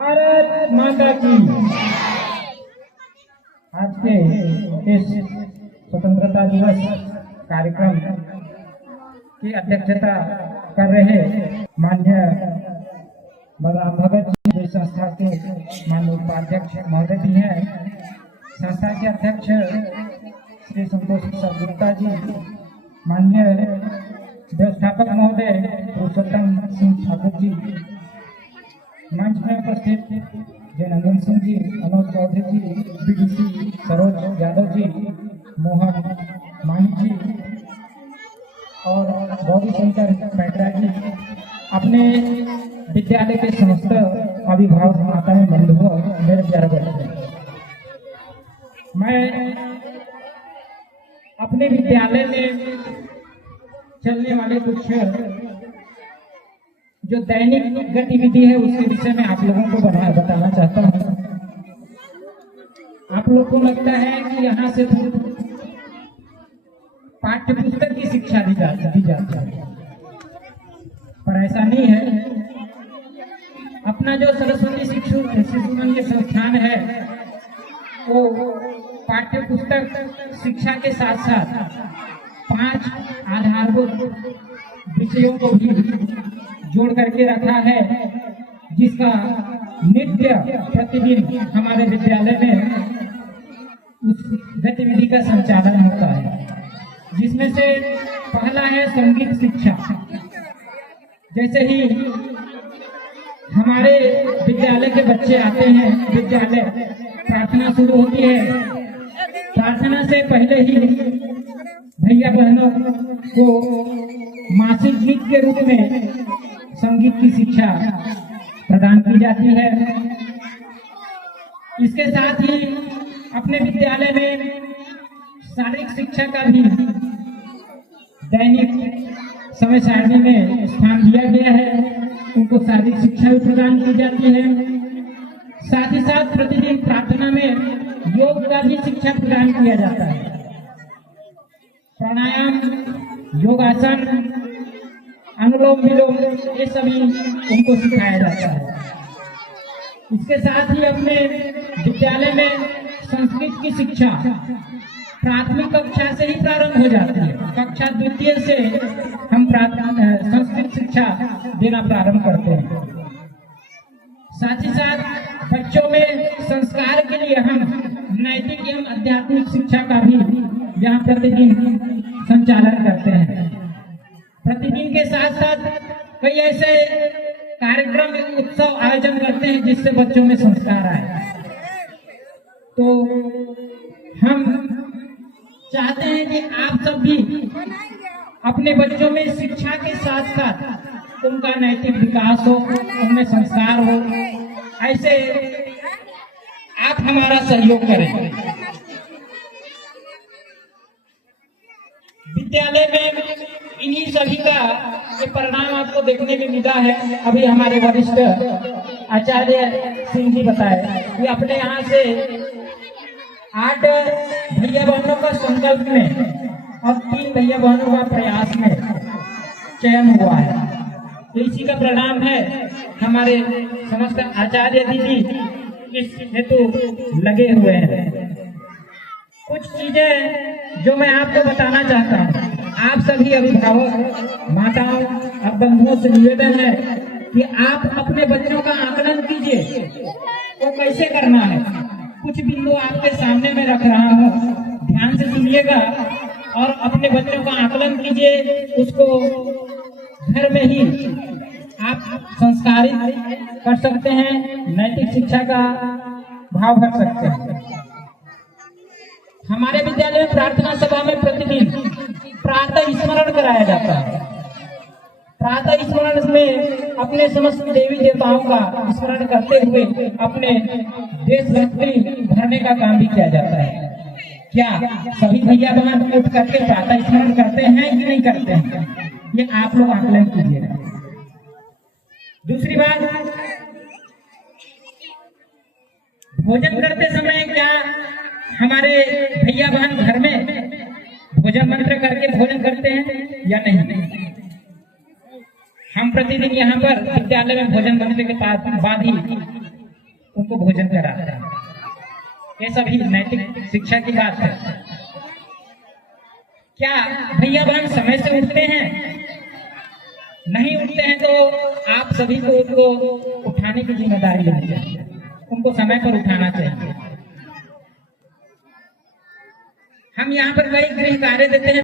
भारत माता की। आज के इस स्वतंत्रता दिवस कार्यक्रम की अध्यक्षता कर रहे माननीय बलराम भगत जी संस्था के माननीय उपाध्यक्ष महोदय भी हैं, संस्था के अध्यक्ष श्री संतोष प्रसाद गुप्ता जी, माननीय व्यवस्थापक महोदय पुरुषोत्तम सिंह ठाकुर जी, मंच में उपस्थित जयनंदन सिंह जी, अनोज चौधरी जी, बीडीसी सरोज यादव जी, मोहन मानिक जी और गौरी शंकर पैटरा जी, अपने विद्यालय के समस्त अभिभावक माताएं बंधुओं, मेरे प्यारे बच्चे, मैं अपने विद्यालय में चलने वाले कुछ जो दैनिक गतिविधि है उसके विषय में आप लोगों को बताना चाहता हूँ। आप लोगों को लगता है कि यहाँ से पाठ्य पुस्तक की शिक्षा दी जाती है, पर ऐसा नहीं है। अपना जो सरस्वती शिशु मंदिर संस्थान है वो पाठ्य पुस्तक शिक्षा के साथ साथ 5 आधारभूत विषयों को भी जोड़ करके रखा है, जिसका नित्य प्रतिदिन हमारे विद्यालय में उस गतिविधि का संचालन होता है, जिसमें से पहला है संगीत शिक्षा। जैसे ही हमारे विद्यालय के बच्चे आते हैं, विद्यालय प्रार्थना शुरू होती है, प्रार्थना से पहले ही भैया बहनों को मासिक गीत के रूप में संगीत की शिक्षा प्रदान की जाती है। इसके साथ ही अपने विद्यालय में शारीरिक शिक्षा का भी दैनिक समय सारणी में स्थान दिया गया है, उनको शारीरिक शिक्षा भी प्रदान की जाती है। साथ ही साथ प्रतिदिन प्रार्थना में योग का भी शिक्षा प्रदान किया जाता है। प्राणायाम, योगासन, अनुलोम विलोम, ये सभी उनको सिखाया जाता है। इसके साथ ही अपने विद्यालय में संस्कृत की शिक्षा प्राथमिक कक्षा से ही प्रारंभ हो जाती है। कक्षा द्वितीय से हम संस्कृत शिक्षा देना प्रारंभ करते हैं। साथ ही साथ बच्चों में संस्कार के लिए हम नैतिक एवं आध्यात्मिक शिक्षा का भी यहाँ प्रतिदिन संचालन करते हैं। प्रतिदिन के साथ साथ कई ऐसे कार्यक्रम उत्सव आयोजन करते हैं जिससे बच्चों में संस्कार आए। तो हम चाहते हैं कि आप सब भी अपने बच्चों में शिक्षा के साथ साथ उनका नैतिक विकास हो, उनमें संस्कार हो, ऐसे आप हमारा सहयोग करें। विद्यालय में इन्हीं सभी का ये परिणाम आपको देखने में मिला है। अभी हमारे वरिष्ठ आचार्य सिंह जी बताए कि अपने यहाँ से 8 भैया बहनों का संकल्प में और 3 भैया बहनों का प्रयास में चयन हुआ है। तो इसी का परिणाम है हमारे समस्त आचार्य दीदी इस हेतु लगे हुए हैं। कुछ चीजें जो मैं आपको बताना चाहता हूँ, आप सभी अभिभावक माताओं और बंधुओं से निवेदन है कि आप अपने बच्चों का आकलन कीजिए। वो कैसे करना है, कुछ बिंदु आपके सामने में रख रहा हूँ, ध्यान से सुनिएगा और अपने बच्चों का आकलन कीजिए। उसको घर में ही आप संस्कारित कर सकते हैं, नैतिक शिक्षा का भाव भर सकते हैं। हमारे विद्यालय में प्रार्थना सभा में प्रतिदिन प्रातः स्मरण कराया जाता है। प्रातः स्मरण में अपने समस्त देवी देवताओं का स्मरण करते हुए अपने देशभक्ति भरने का काम भी किया जाता है। क्या सभी भैया बहन उठ करके प्रातः स्मरण करते हैं कि नहीं करते हैं, ये आप लोग आकलन कीजिएगा। दूसरी बात, भोजन करते समय क्या हमारे भैया बहन घर में भोजन मंत्र करके भोजन करते हैं या नहीं? हम प्रतिदिन यहाँ पर विद्यालय में भोजन करने के बाद ही उनको भोजन कराता है। ये सभी नैतिक शिक्षा की बात है। क्या भैया बहन समय से उठते हैं? नहीं उठते हैं तो आप सभी को उनको उठाने की जिम्मेदारी लेनी चाहिए, उनको समय पर उठाना चाहिए। हम यहाँ पर कई गृह कार्य देते हैं।